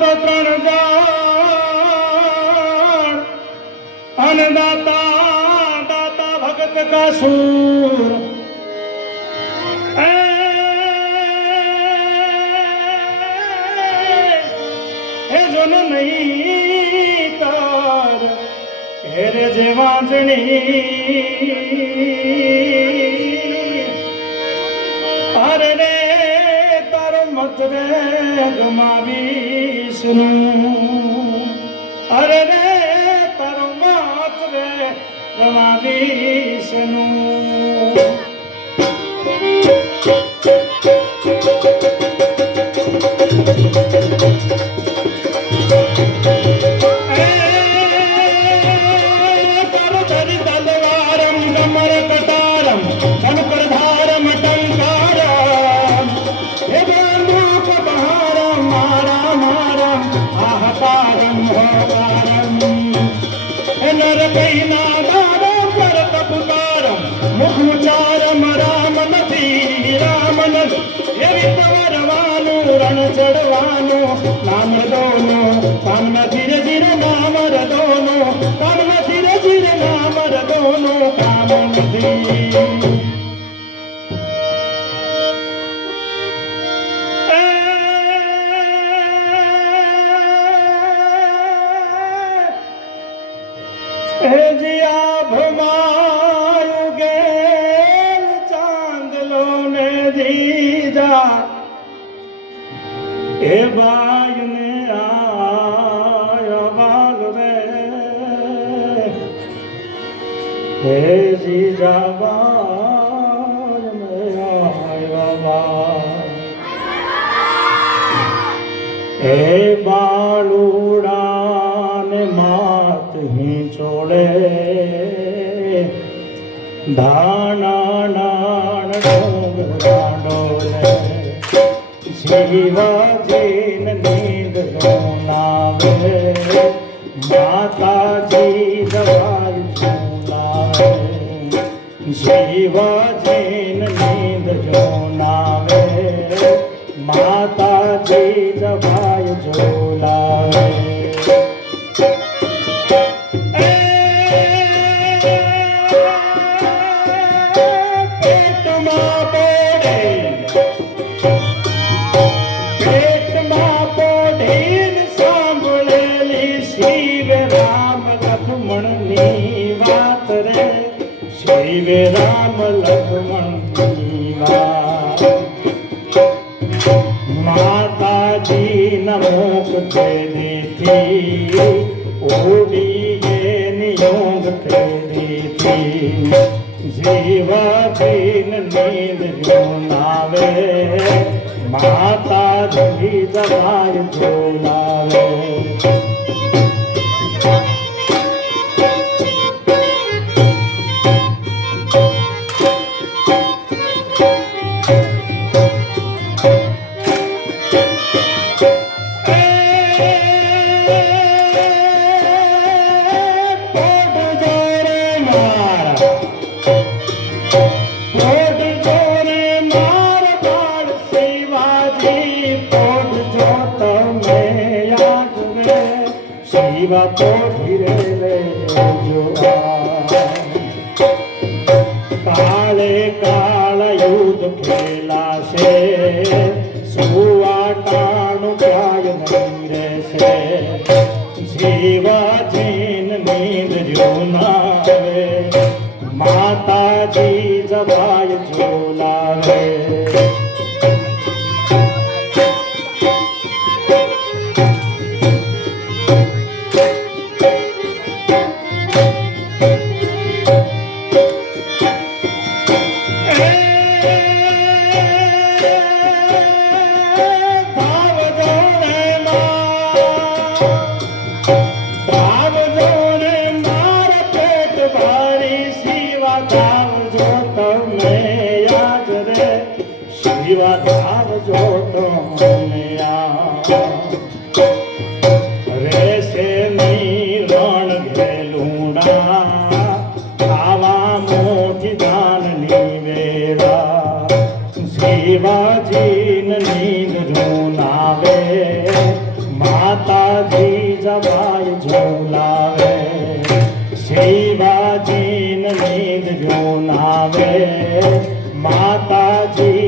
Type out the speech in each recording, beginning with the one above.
તો ત્રણ જાણ. અન્નદાતા દાતા ભગત કા સૂર. એ, જોન નહીં તાર. ઘેરે જે વાંચણી અરે તારો મત રે ગમાવીશ નું અરે ચડવાનું નામ દોનો કામ ધીરે ધીરે નામ રદોનો કામ ધીરે ધીરે નામ રદોનો કામ નથી ગેલ ચાંદલો ને બાગ રે. હે જીજા બાયુને હે બાગ શિવાજીન નીંદ નાવે માતાજી દવાર ઝુલાવે શિવાજીન નીંદ નાવે માતાજી જભાય ઝુલાવે રામ લક્ષ્મણ માતાજી નમુક તે દીથી ઓડીએ નિયોગ તે દીથી જીવાધીન નીંદ જોનાવે માતાજી દવાય જોનાવે શિવા પોઢી રે લેજો. કાળે કાળ યુદ્ધ ખેલાશે, સુવા ટાણું ક્યાય નહીં રહેશે જીવાજીન નીંદ જોનાવે માતાજી જવાય ઝોલાવે જીવા આવજો તો રહેશે નહીં રણ ઘેલુડા આવા મોટી દાનની વેરા શિવાજીન નીંદ ઝૂલાવે માતાજી જવાય ઝૂલાવે શિવાજીન નીંદ ઝૂલાવે માતાજી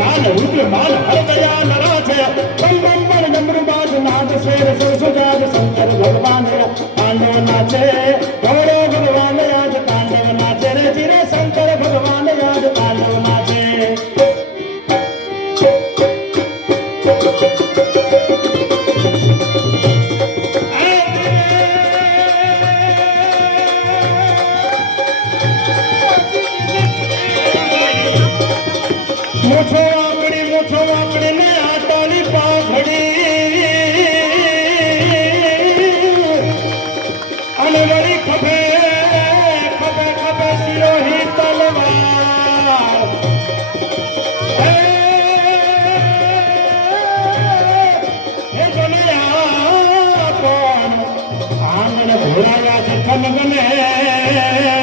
યાન ઉગ્ર માલ હર દયા નરાજય બમ બમ બમ નમ્ર બાજ નાદ સ્વેર સુર સુજાજ શંકર ભગવાન પાંડવ નાચે ભોળાનાથ પલગને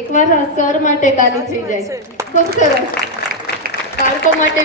એકવાર સર માટે તાલી થઈ જાય. ખૂબ સરસ. બાળકો માટે